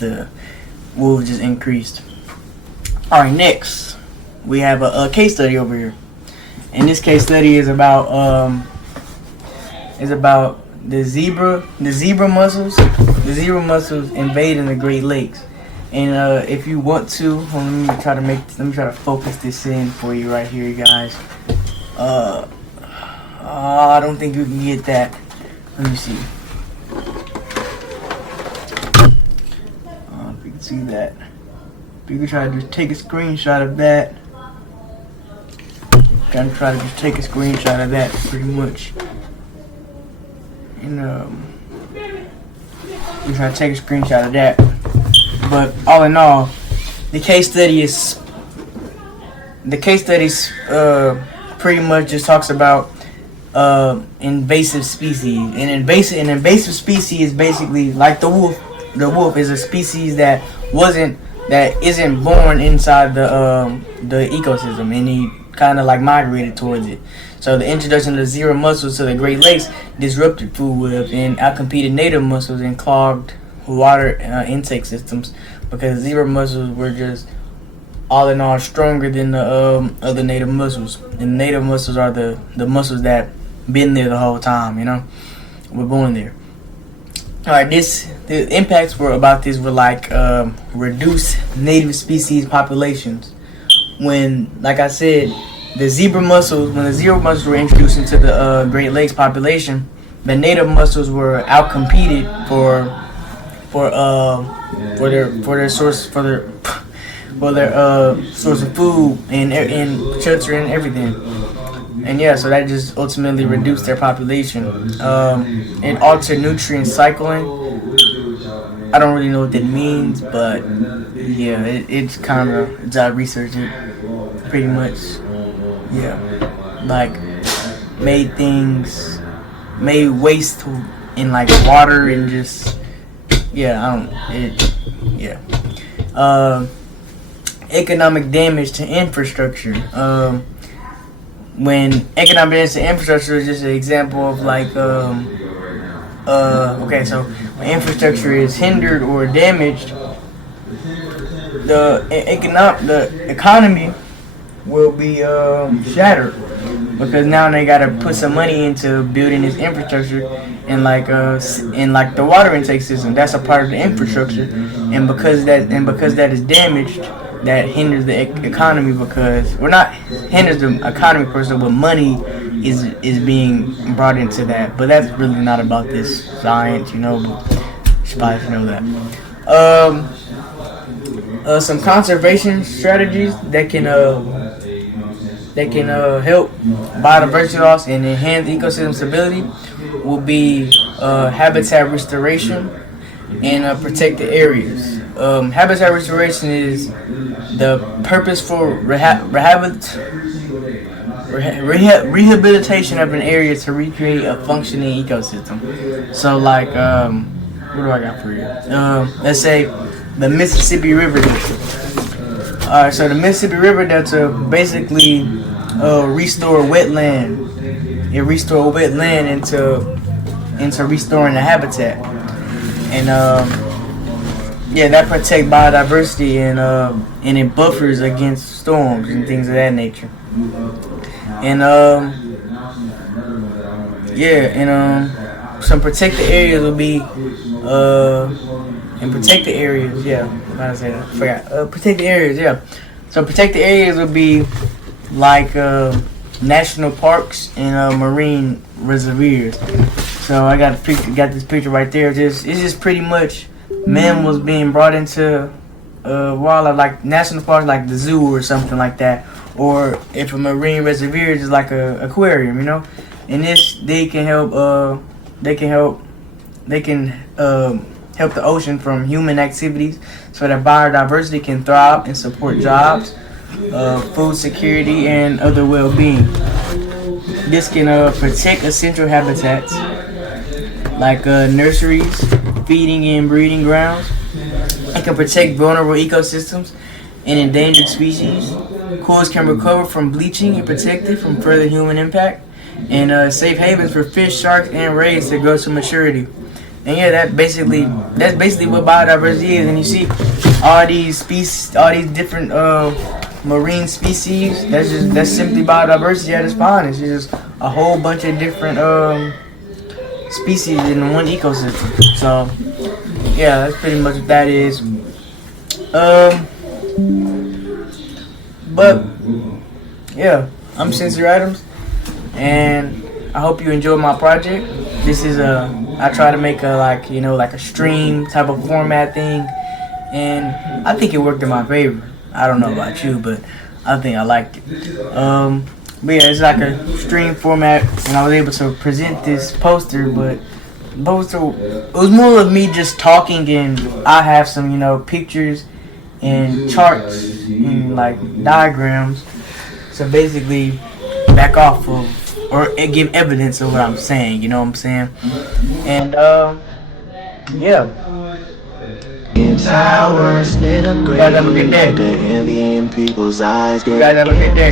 the wolves just increased. All right, next we have a case study over here, and this case study is about the zebra mussels. The zebra mussels invading the Great Lakes. And if you want to, let me try to focus this in for you right here, guys. I don't think you can get that. Let me see. If you can see that. If you can try to just take a screenshot of that. Gonna try to just take a screenshot of that, pretty much. And we try to take a screenshot of that. But all in all, the case study pretty much just talks about invasive species. An invasive species is basically like the wolf. The wolf is a species that isn't born inside the ecosystem, and he kind of like migrated towards it. So the introduction of the zebra mussels to the Great Lakes disrupted food webs and outcompeted native mussels and clogged water intake systems, because zebra mussels were just all in all stronger than the other native mussels. And native mussels are the mussels that been there the whole time, were born there. All right, the impacts were like reduced native species populations. When, like I said, when the zebra mussels were introduced into the Great Lakes population, the native mussels were outcompeted for their source of food and shelter and everything. And yeah, so that just ultimately reduced their population. And altered nutrient cycling. I don't really know what that means, but yeah, it's I researched it pretty much. Yeah, like made waste in like water and just economic damage to infrastructure. When economic damage to infrastructure is just an example of like so when infrastructure is hindered or damaged, the economy will be shattered, because now they gotta put some money into building this infrastructure, and like the water intake system, that's a part of the infrastructure, and because that is damaged, that hinders the economy, because not hinders the economy per se, but money is being brought into that. But that's really not about this science, but you should probably know that. Some conservation strategies that can help biodiversity loss and enhance ecosystem stability will be habitat restoration and protected areas. Habitat restoration is the purposeful rehabilitation of an area to recreate a functioning ecosystem. So like, what do I got for you? Let's say the Mississippi River Delta. So the Mississippi River Delta basically restore wetland. It restore wetland into restoring the habitat, and that protects biodiversity, and it buffers against storms and things of that nature. And some protected areas will be protected areas. Yeah, how to say that? I forgot. Protected areas. Yeah. So protected areas would be like national parks and marine reservoirs. So I got this picture right there. It's just pretty much mammals being brought into wildlife, like national parks, like the zoo or something like that, or if a marine reservoir is like a aquarium, And they can help help the ocean from human activities, so that biodiversity can thrive and support jobs, food security, and other well-being. This can protect essential habitats like nurseries, feeding and breeding grounds. It can protect vulnerable ecosystems and endangered species. Cores can recover from bleaching and protect it from further human impact. And safe havens for fish, sharks, and rays to grow to maturity. And yeah, that's basically what biodiversity is. And you see all these species, all these different marine species. That's simply biodiversity at its finest. It's just a whole bunch of different species in one ecosystem. So yeah, that's pretty much what that is. Um, but yeah, I'm Sincere Adams, and I hope you enjoy my project. This is I try to make a like a stream type of format thing, and I think it worked in my favor. I don't know about you, but I think I liked it. But yeah, it's like a stream format, and I was able to present this poster, but poster it was more of me just talking, and I have some pictures and charts and like diagrams. So basically, back off of or give evidence of what I'm saying. You know what I'm saying? And yeah. Towers, you guys have a good day. You guys have a good day.